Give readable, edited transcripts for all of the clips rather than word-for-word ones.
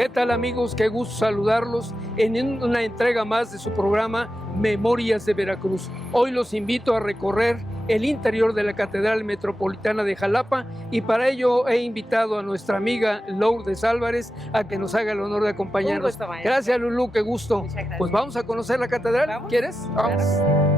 ¿Qué tal, amigos? Qué gusto saludarlos en una entrega más de su programa Memorias de Veracruz. Hoy los invito a recorrer el interior de la Catedral Metropolitana de Jalapa y para ello he invitado a nuestra amiga Lourdes Álvarez a que nos haga el honor de acompañarnos. Un gusto, maestro. Gracias, Lulú, qué gusto. Muchas gracias. Pues vamos a conocer la catedral. ¿Vamos? ¿Quieres? Vamos. Claro.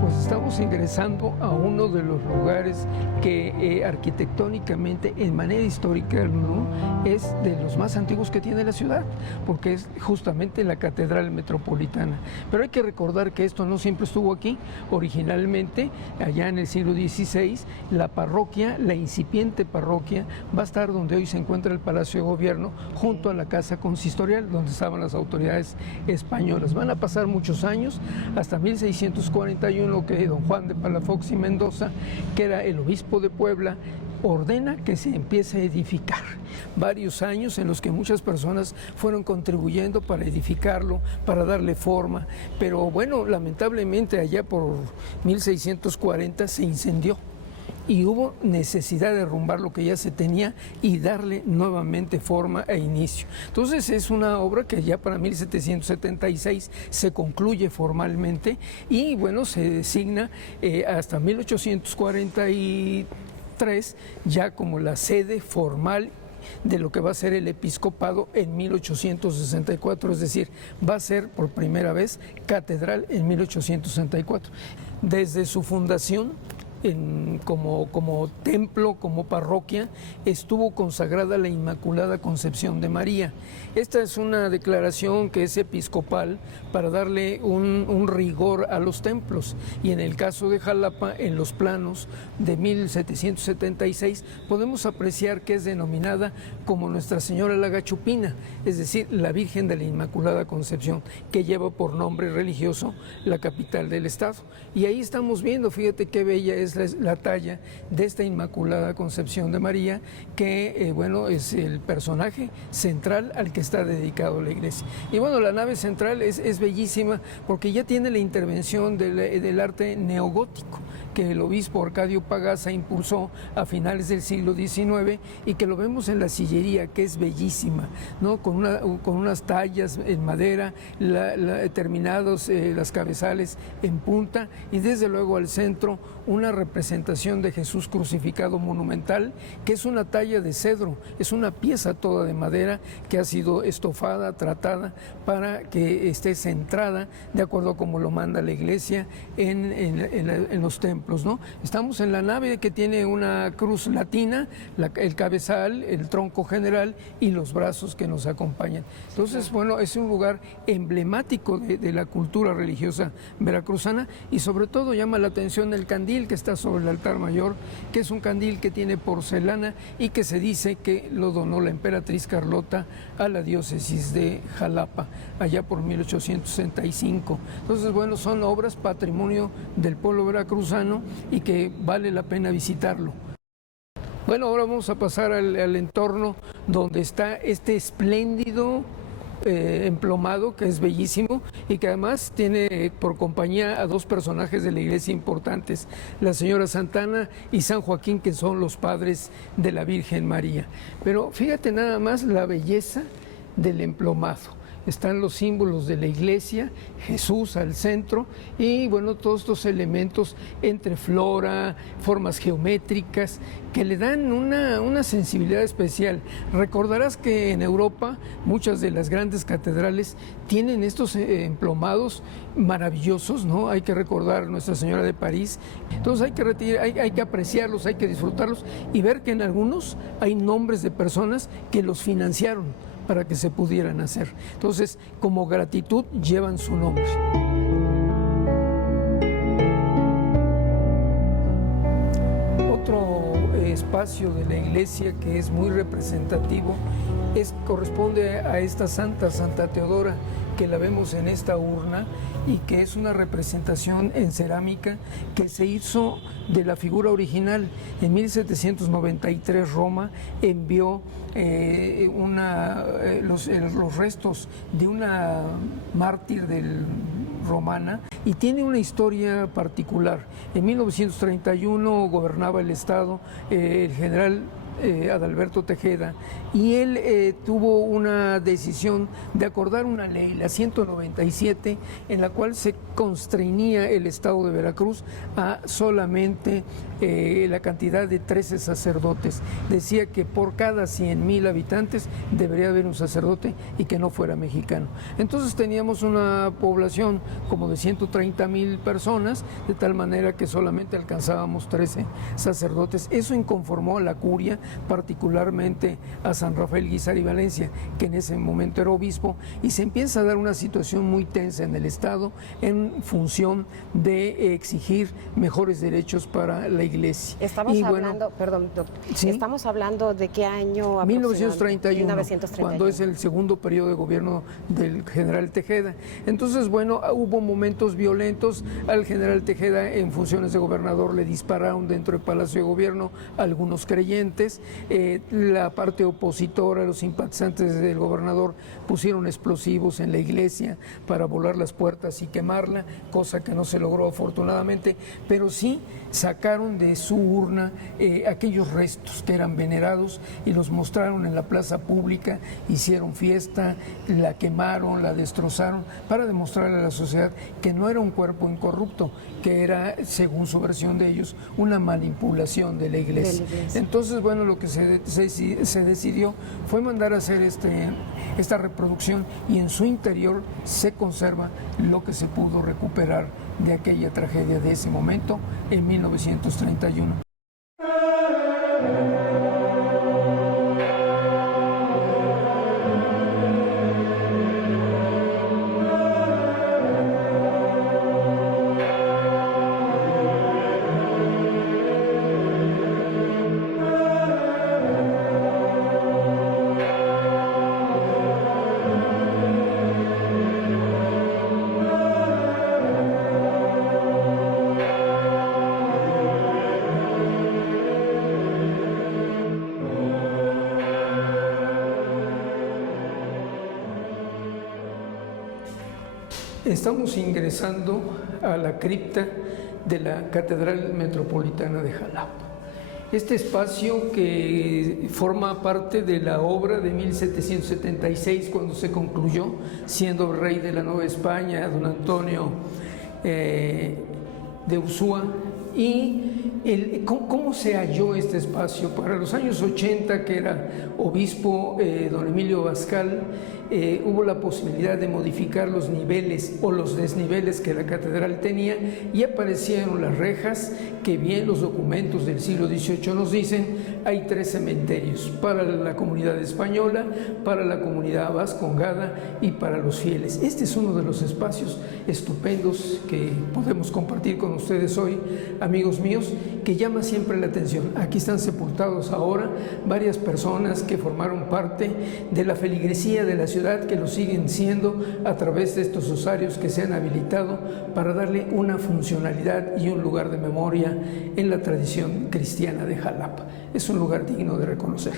Pues estamos ingresando a uno de los lugares que arquitectónicamente, en manera histórica, ¿no?, es de los más antiguos que tiene la ciudad, porque es justamente la Catedral Metropolitana. Pero hay que recordar que esto no siempre estuvo aquí. Originalmente, allá en el siglo XVI, la parroquia, la incipiente parroquia, va a estar donde hoy se encuentra el Palacio de Gobierno, junto a la Casa Consistorial, donde estaban las autoridades españolas. Van a pasar muchos años, hasta 1641, que don Juan de Palafox y Mendoza, que era el obispo de Puebla, ordena que se empiece a edificar. Varios años en los que muchas personas fueron contribuyendo para edificarlo, para darle forma, pero bueno, lamentablemente allá por 1640 se incendió y hubo necesidad de derrumbar lo que ya se tenía y darle nuevamente forma e inicio. Entonces es una obra que ya para 1776 se concluye formalmente y bueno, se designa hasta 1843 ya como la sede formal de lo que va a ser el episcopado en 1864, es decir, va a ser por primera vez catedral en 1864. Desde su fundación, como templo, como parroquia, estuvo consagrada la Inmaculada Concepción de María. Esta es una declaración que es episcopal para darle un rigor a los templos, y en el caso de Jalapa, en los planos de 1776, podemos apreciar que es denominada como Nuestra Señora la Gachupina, es decir, la Virgen de la Inmaculada Concepción, que lleva por nombre religioso la capital del estado. Y ahí estamos viendo, fíjate qué bella es la talla de esta Inmaculada Concepción de María, que bueno, es el personaje central al que está dedicado la iglesia. Y bueno, la nave central es bellísima porque ya tiene la intervención del arte neogótico que el obispo Arcadio Pagasa impulsó a finales del siglo XIX y que lo vemos en la sillería, que es bellísima, ¿no?, con unas tallas en madera, terminados las cabezales en punta, y desde luego al centro una representación de Jesús crucificado monumental, que es una talla de cedro, es una pieza toda de madera que ha sido estofada, tratada para que esté centrada de acuerdo a como lo manda la iglesia en los templos, ¿no? Estamos en la nave que tiene una cruz latina, el cabezal, el tronco general y los brazos que nos acompañan. Entonces, bueno, es un lugar emblemático de la cultura religiosa veracruzana, y sobre todo llama la atención el candil que está sobre el altar mayor, que es un candil que tiene porcelana y que se dice que lo donó la emperatriz Carlota a la diócesis de Jalapa, allá por 1865. Entonces, bueno, son obras patrimonio del pueblo veracruzano y que vale la pena visitarlo. Bueno, ahora vamos a pasar al entorno donde está este espléndido emplomado, que es bellísimo y que además tiene por compañía a dos personajes de la iglesia importantes, la señora Santana y San Joaquín, que son los padres de la Virgen María. Pero fíjate nada más la belleza del emplomado. Están los símbolos de la iglesia, Jesús al centro, y bueno, todos estos elementos entre flora, formas geométricas, que le dan una sensibilidad especial. Recordarás que en Europa muchas de las grandes catedrales tienen estos emplomados maravillosos, ¿no? Hay que recordar Nuestra Señora de París. Entonces hay que apreciarlos, hay que disfrutarlos y ver que en algunos hay nombres de personas que los financiaron para que se pudieran hacer. Entonces, como gratitud, llevan su nombre. Otro espacio de la iglesia que es muy representativo corresponde a esta Santa Teodora, que la vemos en esta urna y que es una representación en cerámica que se hizo de la figura original. En 1793 Roma envió los restos de una mártir romana, y tiene una historia particular. En 1931 gobernaba el estado el general Adalberto Tejeda, y él tuvo una decisión de acordar una ley, la 197, en la cual se constreñía el estado de Veracruz a solamente la cantidad de 13 sacerdotes. Decía que por cada 100,000 habitantes debería haber un sacerdote y que no fuera mexicano. Entonces teníamos una población como de 130,000 personas, de tal manera que solamente alcanzábamos 13 sacerdotes. Eso inconformó a la curia, particularmente a San Rafael Guízar y Valencia, que en ese momento era obispo, y se empieza a dar una situación muy tensa en el Estado en función de exigir mejores derechos para la Iglesia. Estamos hablando, perdón, doctor, ¿sí? Estamos hablando de qué año? 1931, cuando es el segundo periodo de gobierno del general Tejeda. Entonces, bueno, hubo momentos violentos. Al general Tejeda, en funciones de gobernador, le dispararon dentro del Palacio de Gobierno a algunos creyentes. La parte opositora, los simpatizantes del gobernador, pusieron explosivos en la iglesia para volar las puertas y quemarla, cosa que no se logró afortunadamente, pero sí sacaron de su urna aquellos restos que eran venerados y los mostraron en la plaza pública, hicieron fiesta, la quemaron, la destrozaron, para demostrarle a la sociedad que no era un cuerpo incorrupto, que era, según su versión de ellos, una manipulación de la iglesia. Entonces, bueno, lo que se decidió fue mandar a hacer esta reproducción, y en su interior se conserva lo que se pudo recuperar de aquella tragedia de ese momento en 1931. Estamos ingresando a la cripta de la Catedral Metropolitana de Jalapa. Este espacio, que forma parte de la obra de 1776, cuando se concluyó, siendo rey de la Nueva España, don Antonio de Ursúa. Y ¿cómo se halló este espacio? Para los años 80, que era obispo don Emilio Abascal, hubo la posibilidad de modificar los niveles o los desniveles que la catedral tenía, y aparecieron las rejas que, bien los documentos del siglo XVIII nos dicen, hay 3 cementerios para la comunidad española, para la comunidad vascongada y para los fieles. Este es uno de los espacios estupendos que podemos compartir con ustedes hoy, amigos míos, que llama siempre la atención. Aquí están sepultados ahora varias personas que formaron parte de la feligresía de la ciudad, que lo siguen siendo a través de estos osarios que se han habilitado para darle una funcionalidad y un lugar de memoria en la tradición cristiana de Jalapa. Es un lugar digno de reconocer.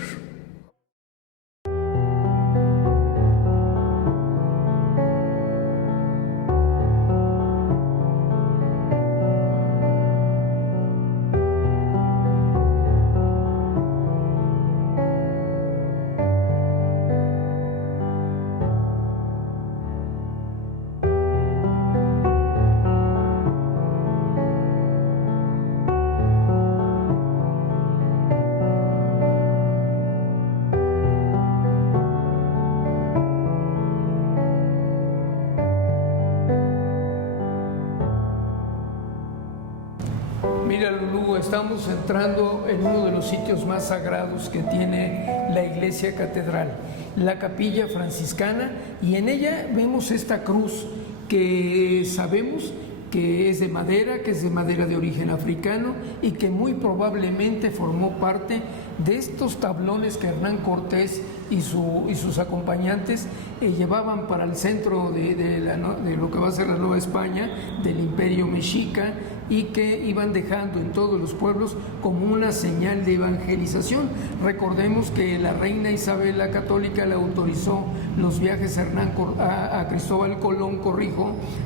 Mira, Lulú, estamos entrando en uno de los sitios más sagrados que tiene la iglesia catedral, la capilla franciscana, y en ella vemos esta cruz que sabemos que es de madera de origen africano, y que muy probablemente formó parte de estos tablones que Hernán Cortés y sus acompañantes llevaban para el centro de lo que va a ser la Nueva España, del Imperio Mexica, y que iban dejando en todos los pueblos como una señal de evangelización. Recordemos que la reina Isabel la Católica le autorizó los viajes a Cristóbal Colón,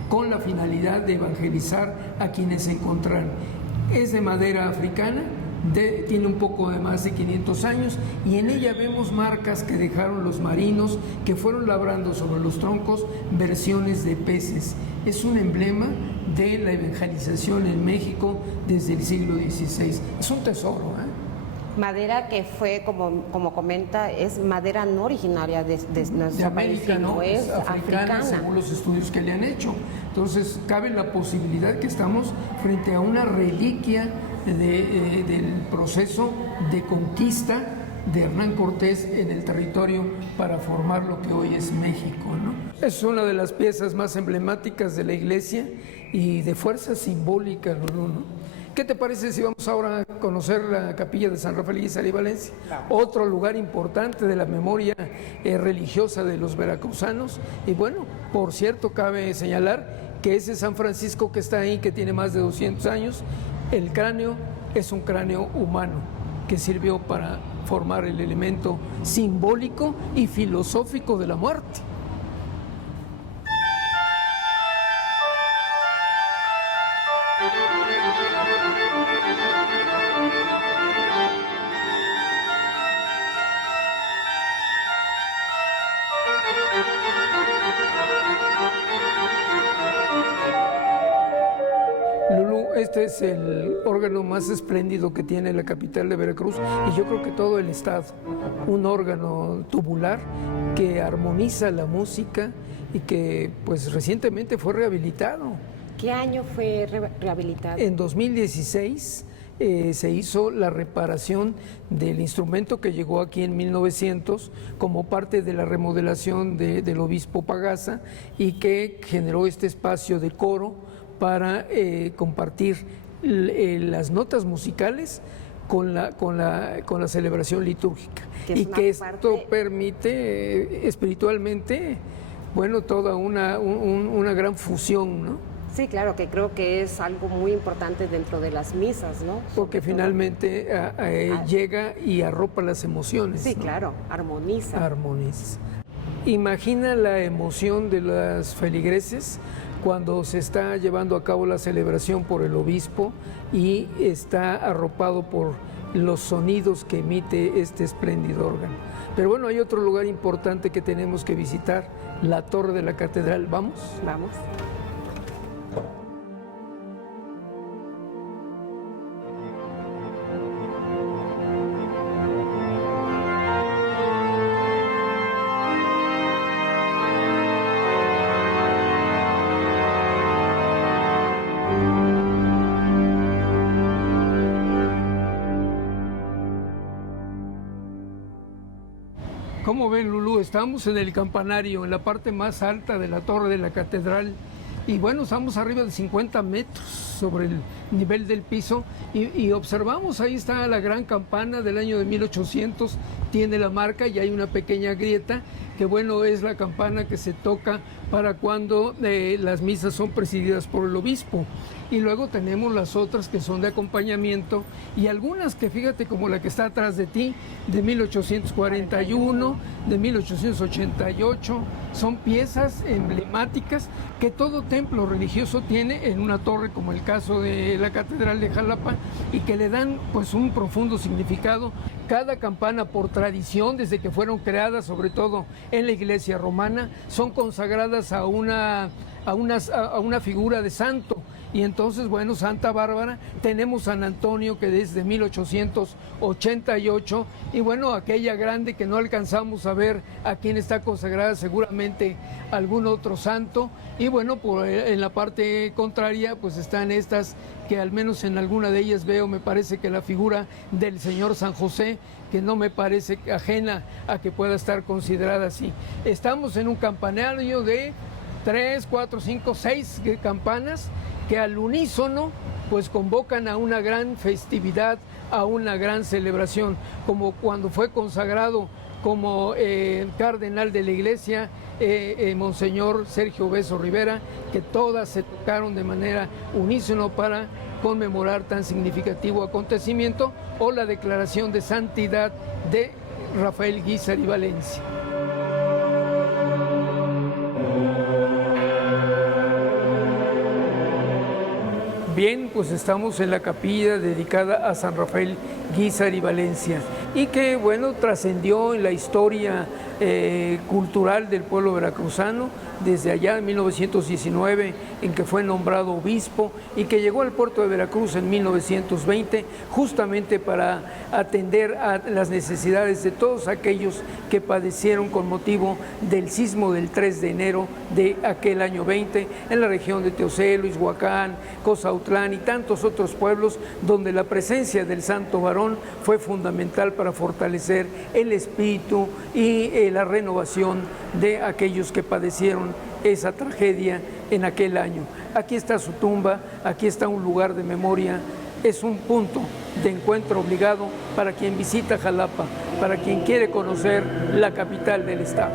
con la finalidad de evangelizar a quienes se encontraran. Es de madera africana, tiene un poco de más de 500 años y en ella vemos marcas que dejaron los marinos que fueron labrando sobre los troncos versiones de peces. Es un emblema de la evangelización en México desde el siglo XVI. Es un tesoro, ¿eh? Madera que fue, como comenta, es madera no originaria de nuestro país, ¿no? Es africana, según los estudios que le han hecho. Entonces, cabe la posibilidad que estamos frente a una reliquia del proceso de conquista de Hernán Cortés en el territorio para formar lo que hoy es México, ¿no? Es una de las piezas más emblemáticas de la iglesia y de fuerza simbólica, ¿no? ¿Qué te parece si vamos ahora a conocer la capilla de San Rafael Guízar y Valencia? Otro lugar importante de la memoria religiosa de los veracruzanos. Y bueno, por cierto, cabe señalar que ese San Francisco que está ahí, que tiene más de 200 años, el cráneo es un cráneo humano que sirvió para formar el elemento simbólico y filosófico de la muerte. Este es el órgano más espléndido que tiene la capital de Veracruz y yo creo que todo el estado. Un órgano tubular que armoniza la música y que pues recientemente fue rehabilitado. ¿Qué año fue rehabilitado? En 2016 se hizo la reparación del instrumento que llegó aquí en 1900 como parte de la remodelación del obispo Pagasa y que generó este espacio de coro para compartir las notas musicales con la celebración litúrgica y que esto permite espiritualmente, bueno, toda una gran fusión, ¿no? Sí, claro, que creo que es algo muy importante dentro de las misas, ¿no? Porque finalmente llega y arropa las emociones. Sí, ¿no? Claro, armoniza. Armoniza. Imagina la emoción de las feligreses cuando se está llevando a cabo la celebración por el obispo y está arropado por los sonidos que emite este espléndido órgano. Pero bueno, hay otro lugar importante que tenemos que visitar, la Torre de la Catedral. ¿Vamos? Vamos. ¿Cómo ven, Lulú? Estamos en el campanario, en la parte más alta de la torre de la catedral. Y bueno, estamos arriba de 50 metros sobre el nivel del piso y observamos, ahí está la gran campana del año de 1800, tiene la marca y hay una pequeña grieta, que bueno, es la campana que se toca para cuando las misas son presididas por el obispo. Y luego tenemos las otras que son de acompañamiento y algunas que fíjate como la que está atrás de ti, de 1841, de 1888, son piezas emblemáticas que todo templo religioso tiene en una torre como el caso de la Catedral de Jalapa y que le dan pues un profundo significado. Cada campana por tradición, desde que fueron creadas, sobre todo en la iglesia romana, son consagradas a una figura de santo. Y entonces, bueno, Santa Bárbara, tenemos San Antonio que desde 1888, y bueno, aquella grande que no alcanzamos a ver a quién está consagrada, seguramente algún otro santo, y bueno, en la parte contraria, pues están estas que al menos en alguna de ellas veo, me parece que la figura del señor San José, que no me parece ajena a que pueda estar considerada así. Estamos en un campanario de 3, 4, 5, 6 campanas, que al unísono pues convocan a una gran festividad, a una gran celebración, como cuando fue consagrado como cardenal de la iglesia Monseñor Sergio Beso Rivera, que todas se tocaron de manera unísono para conmemorar tan significativo acontecimiento, o la declaración de santidad de Rafael Guízar y Valencia. Bien, pues estamos en la capilla dedicada a San Rafael Guízar y Valencia y que, bueno, trascendió en la historia cultural del pueblo veracruzano desde allá en 1919, en que fue nombrado obispo y que llegó al puerto de Veracruz en 1920 justamente para atender a las necesidades de todos aquellos que padecieron con motivo del sismo del 3 de enero de aquel año 20 en la región de Teocelo, Izhuacán, Cozautlán y tantos otros pueblos donde la presencia del Santo Varón fue fundamental para fortalecer el espíritu y la renovación de aquellos que padecieron esa tragedia en aquel año. Aquí está su tumba, aquí está un lugar de memoria, es un punto de encuentro obligado para quien visita Jalapa, para quien quiere conocer la capital del estado.